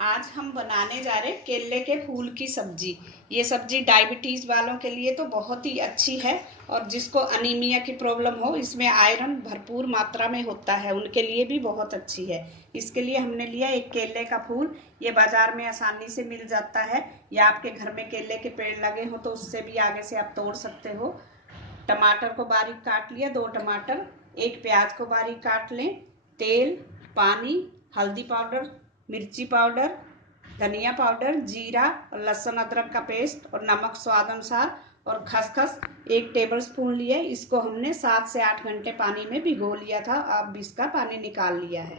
आज हम बनाने जा रहे हैं केले के फूल की सब्जी। ये सब्जी डायबिटीज वालों के लिए तो बहुत ही अच्छी है और जिसको अनीमिया की प्रॉब्लम हो, इसमें आयरन भरपूर मात्रा में होता है, उनके लिए भी बहुत अच्छी है। इसके लिए हमने लिया एक केले का फूल। ये बाजार में आसानी से मिल जाता है या आपके घर में केले के पेड़ लगे हो तो उससे भी आगे से आप तोड़ सकते हो। टमाटर को बारीक काट लिया, 2 टमाटर। एक प्याज को बारीक काट लें। तेल, पानी, हल्दी पाउडर, मिर्ची पाउडर, धनिया पाउडर, जीरा और लहसुन अदरक का पेस्ट और नमक स्वाद अनुसार और खसखस 1 टेबलस्पून लिए। इसको हमने 7 से 8 घंटे पानी में भिगो लिया था, अब इसका पानी निकाल लिया है।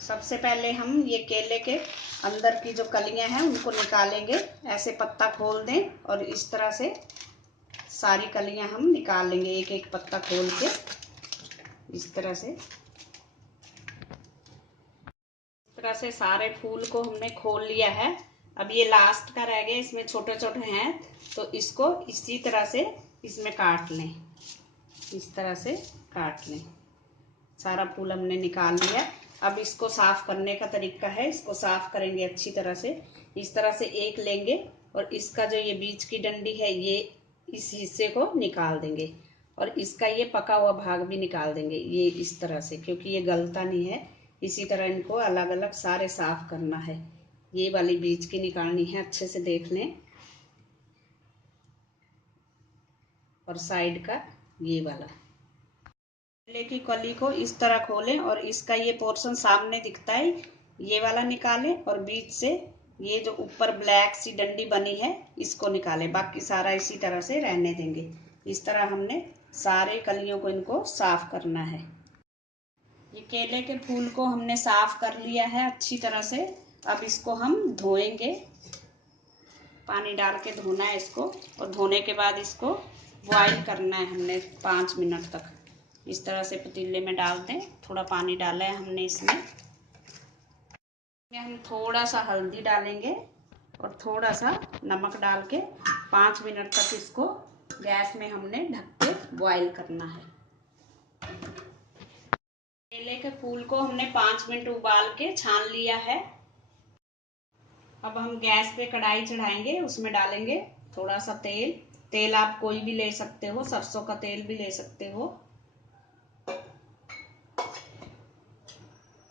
सबसे पहले हम ये केले के अंदर की जो कलियां हैं उनको निकालेंगे। ऐसे पत्ता खोल दें और इस तरह से सारी कलियां हम निकाल लेंगे, एक एक पत्ता खोल के इस तरह से सारे फूल को हमने खोल लिया है। अब ये लास्ट का रह गया, इसमें छोटे छोटे हैं तो इसको इसी तरह से इसमें काट लें। इस तरह से काट लें। सारा फूल हमने निकाल लिया। अब इसको साफ करने का तरीका है, इसको साफ करेंगे अच्छी तरह से। इस तरह से एक लेंगे और इसका जो ये बीच की डंडी है ये इस हिस्से को निकाल देंगे और इसका ये पका हुआ भाग भी निकाल देंगे, ये इस तरह से, क्योंकि ये गलता नहीं है। इसी तरह इनको अलग अलग सारे साफ करना है। ये वाली बीज की निकालनी है, अच्छे से देख लें। और साइड का ये वाला केले की कली को इस तरह खोलें और इसका ये पोर्शन सामने दिखता है ये वाला निकालें और बीच से ये जो ऊपर ब्लैक सी डंडी बनी है इसको निकालें। बाकी सारा इसी तरह से रहने देंगे। इस तरह हमने सारे कलियों को इनको साफ करना है। ये केले के फूल को हमने साफ कर लिया है अच्छी तरह से। अब इसको हम धोएंगे, पानी डाल के धोना है इसको और धोने के बाद इसको बॉईल करना है हमने 5 मिनट तक। इस तरह से पतीले में डाल दें। थोड़ा पानी डाला है हमने इसमें हम थोड़ा सा हल्दी डालेंगे और थोड़ा सा नमक डाल के 5 मिनट तक इसको गैस में हमने ढक के बॉईल करना है। केले के फूल को हमने 5 मिनट उबाल के छान लिया है। अब हम गैस पे कढ़ाई चढ़ाएंगे, उसमें डालेंगे थोड़ा सा तेल। तेल आप कोई भी ले सकते हो, सरसों का तेल भी ले सकते हो।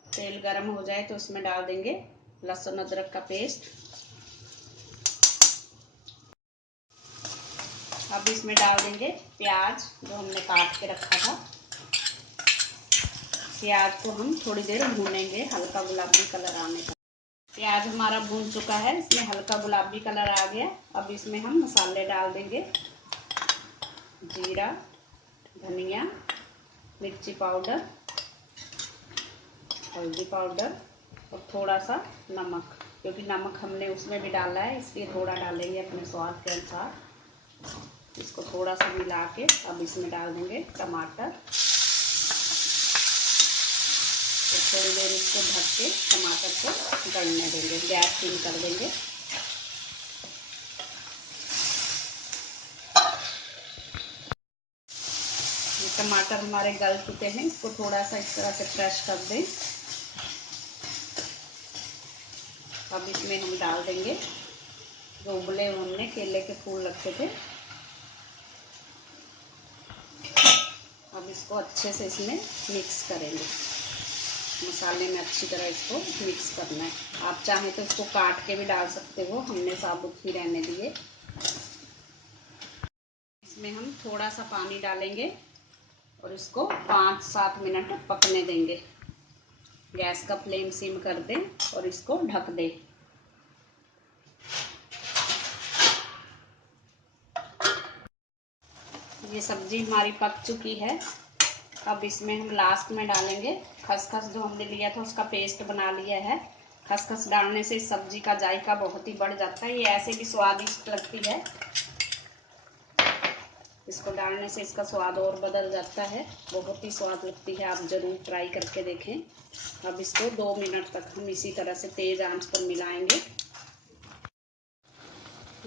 तेल गरम हो जाए तो उसमें डाल देंगे लहसुन अदरक का पेस्ट। अब इसमें डाल देंगे प्याज जो हमने काट के रखा था। प्याज को हम थोड़ी देर भूनेंगे, हल्का गुलाबी कलर आने तक। प्याज हमारा भून चुका है, इसमें हल्का गुलाबी कलर आ गया। अब इसमें हम मसाले डाल देंगे, जीरा, धनिया, मिर्ची पाउडर, हल्दी पाउडर और थोड़ा सा नमक, क्योंकि नमक हमने उसमें भी डाला है इसलिए थोड़ा डालेंगे अपने स्वाद के अनुसार। इसको थोड़ा सा मिला के अब इसमें डाल देंगे टमाटर। तो थोड़ी देर इसको ढक के टमाटर को गलने देंगे, गैस सिम कर देंगे। ये टमाटर हमारे गल चुके हैं, इसको थोड़ा सा इस तरह से क्रश कर दें। अब इसमें हम डाल देंगे जो उबले हमने केले के फूल रखे थे। अब इसको अच्छे से इसमें मिक्स करेंगे, मसाले में अच्छी तरह इसको मिक्स करना है। आप चाहें तो इसको काट के भी डाल सकते हो, हमने साबुत ही रहने दिए। इसमें हम थोड़ा सा पानी डालेंगे और इसको 5-7 मिनट पकने देंगे। गैस का फ्लेम सिम कर दें और इसको ढक दें। ये सब्जी हमारी पक चुकी है। अब इसमें हम लास्ट में डालेंगे खसखस, जो हमने लिया था उसका पेस्ट बना लिया है। खसखस डालने से सब्जी का जायका बहुत ही बढ़ जाता है, ये ऐसे भी स्वादिष्ट लगती है। इसको डालने से इसका स्वाद और बदल जाता है, बहुत ही स्वाद लगती है। आप ज़रूर ट्राई करके देखें। अब इसको 2 मिनट तक हम इसी तरह से तेज आंच पर मिलाएंगे।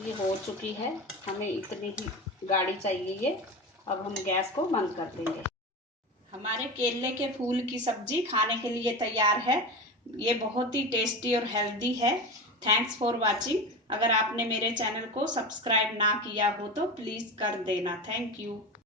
ये हो चुकी है, हमें इतनी ही गाढ़ी चाहिए ये। अब हम गैस को बंद कर देंगे। हमारे केले के फूल की सब्जी खाने के लिए तैयार है। ये बहुत ही टेस्टी और हेल्दी है। Thanks for watching. अगर आपने मेरे चैनल को सब्सक्राइब ना किया हो तो प्लीज़ कर देना। Thank you.